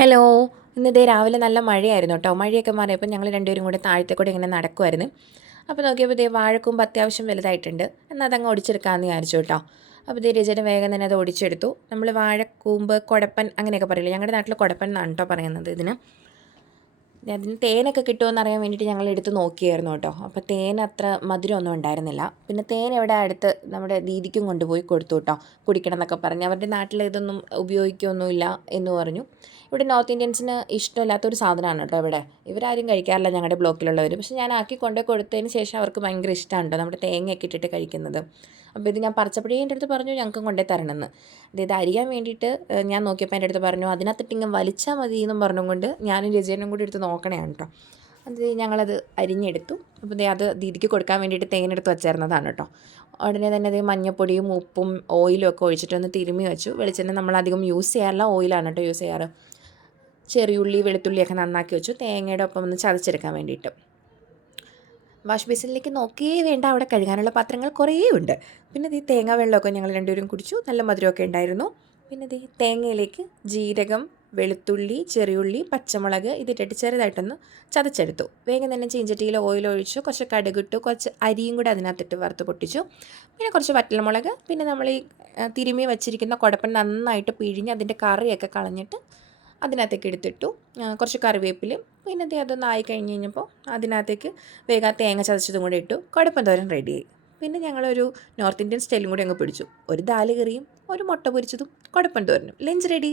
Hello. ഇന്നിതേ രാവിലെ നല്ല മഴയായിരുന്നു കേട്ടോ. മഴയൊക്കെ മാറിയപ്പോൾ ഞങ്ങൾ രണ്ടുപേരും കൂടെ താഴത്തെ കൂടെ ഇങ്ങനെ നടക്കുമായിരുന്നു. അപ്പോൾ നോക്കിയപ്പോൾ ഇതേ വാഴക്കൂമ്പ് അത്യാവശ്യം വലുതായിട്ടുണ്ട്. എന്നാൽ അതങ്ങ് ഒടിച്ചെടുക്കാമെന്ന് വിചാരിച്ചു കേട്ടോ. അപ്പോൾ ഇതേ രചന വേഗം തന്നെ അത് ഒടിച്ചെടുത്തു. നമ്മൾ വാഴക്കൂമ്പ്, കുടപ്പൻ അങ്ങനെയൊക്കെ പറയില്ലേ, ഞങ്ങളുടെ നാട്ടിൽ കുടപ്പൻ എന്നാണ് കേട്ടോ പറയുന്നത് ഇതിന്. അതിന് തേനൊക്കെ കിട്ടുമെന്ന് അറിയാൻ വേണ്ടിയിട്ട് ഞങ്ങൾ എടുത്ത് നോക്കിയായിരുന്നു കേട്ടോ. അപ്പോൾ തേൻ അത്ര മധുരമൊന്നും ഉണ്ടായിരുന്നില്ല. പിന്നെ തേൻ ഇവിടെ അടുത്ത് നമ്മുടെ ദീദിക്കും കൊണ്ടുപോയി കൊടുത്തു കേട്ടോ, കുടിക്കണം എന്നൊക്കെ പറഞ്ഞ്. അവരുടെ നാട്ടിൽ ഇതൊന്നും ഉപയോഗിക്കുകയൊന്നുമില്ല എന്ന് പറഞ്ഞു. ഇവിടെ നോർത്ത് ഇന്ത്യൻസിന് ഇഷ്ടമില്ലാത്തൊരു സാധനമാണ് കേട്ടോ ഇവിടെ. ഇവരാരും കഴിക്കാറില്ല ഞങ്ങളുടെ ബ്ലോക്കിലുള്ളവർ. പക്ഷേ ഞാൻ ആക്കി കൊണ്ടു കൊടുത്തതിന് ശേഷം അവർക്ക് ഭയങ്കര ഇഷ്ടമാണ് കേട്ടോ നമ്മുടെ തേങ്ങയൊക്കെ ഇട്ടിട്ട് കഴിക്കുന്നത്. അപ്പോൾ ഇത് ഞാൻ പറിച്ചപ്പോഴേ എൻ്റെ അടുത്ത് പറഞ്ഞു ഞങ്ങൾക്ക് കൊണ്ടേ തരണമെന്ന്. ഇത് അരിയാൻ വേണ്ടിയിട്ട് ഞാൻ നോക്കിയപ്പോൾ എൻ്റെ അടുത്ത് പറഞ്ഞു അതിനകത്തിട്ട് ഇങ്ങനെ വലിച്ചാൽ മതി എന്നും പറഞ്ഞുകൊണ്ട് ഞാനും രചനയും കൂടി എടുത്ത് നോക്കണതാണ് കേട്ടോ. അത് ഞങ്ങളത് അരിഞ്ഞെടുത്തു. അപ്പോൾ അത് ദീദിക്ക് കൊടുക്കാൻ വേണ്ടിയിട്ട് തേനെടുത്ത് വച്ചിരുന്നതാണ് കേട്ടോ. ഉടനെ തന്നെ അത് മഞ്ഞപ്പൊടിയും ഉപ്പും ഓയിലും ഒക്കെ ഒഴിച്ചിട്ടൊന്ന് തിരുമ്മി വെച്ചു. വെളിച്ചെണ്ണ നമ്മളധികം യൂസ് ചെയ്യാറില്ല, ഓയിലാണ് കേട്ടോ യൂസ് ചെയ്യാറ്. ചെറിയുള്ളി വെളുത്തുള്ളിയൊക്കെ നന്നാക്കി വെച്ചു, തേങ്ങയുടെ ഒപ്പം ഒന്ന് ചതച്ചെടുക്കാൻ വേണ്ടിയിട്ട്. വാഷ് ബേസിനിലേക്ക് നോക്കിയേ വേണ്ട, അവിടെ കഴുകാനുള്ള പാത്രങ്ങൾ കുറേ ഉണ്ട്. പിന്നെ ഈ തേങ്ങ വെള്ളമൊക്കെ ഞങ്ങൾ രണ്ടുപേരും കുടിച്ചു. നല്ല മധുരമൊക്കെ ഉണ്ടായിരുന്നു. പിന്നെ ഈ തേങ്ങയിലേക്ക് ജീരകം, വെളുത്തുള്ളി, ചെറിയുള്ളി, പച്ചമുളക് ഇതിട്ടിട്ട് ചെറുതായിട്ടൊന്ന് ചതച്ചെടുത്തു. വേഗം തന്നെ ചീഞ്ചട്ടിയിൽ ഓയിൽ ഒഴിച്ചു, കുറച്ച് കടുകിട്ടു, കുറച്ച് അരിയും കൂടി അതിനകത്തിട്ട് വറുത്ത് പൊട്ടിച്ചു. പിന്നെ കുറച്ച് വറ്റൽമുളക്, പിന്നെ നമ്മൾ ഈ തിരുമ്മി വെച്ചിരിക്കുന്ന കുടപ്പൻ നന്നായിട്ട് പിഴിഞ്ഞ് അതിൻ്റെ കറിയൊക്കെ കളഞ്ഞിട്ട് അതിനകത്തേക്ക് എടുത്തിട്ടു. കുറച്ച് കറിവേപ്പിലും പിന്നെ അതൊന്ന് ആയി കഴിഞ്ഞ് കഴിഞ്ഞപ്പോൾ അതിനകത്തേക്ക് വേഗം തേങ്ങ ചതച്ചതും കൂടി ഇട്ടു. കുടപ്പൻ തോരൻ റെഡിയായി. പിന്നെ ഞങ്ങളൊരു നോർത്ത് ഇന്ത്യൻ സ്റ്റൈലും കൂടി അങ്ങ് പിടിച്ചു. ഒരു ദാല് കറിയും ഒരു മുട്ട പൊരിച്ചതും കുടപ്പൻ തോരനും. Lunch ready.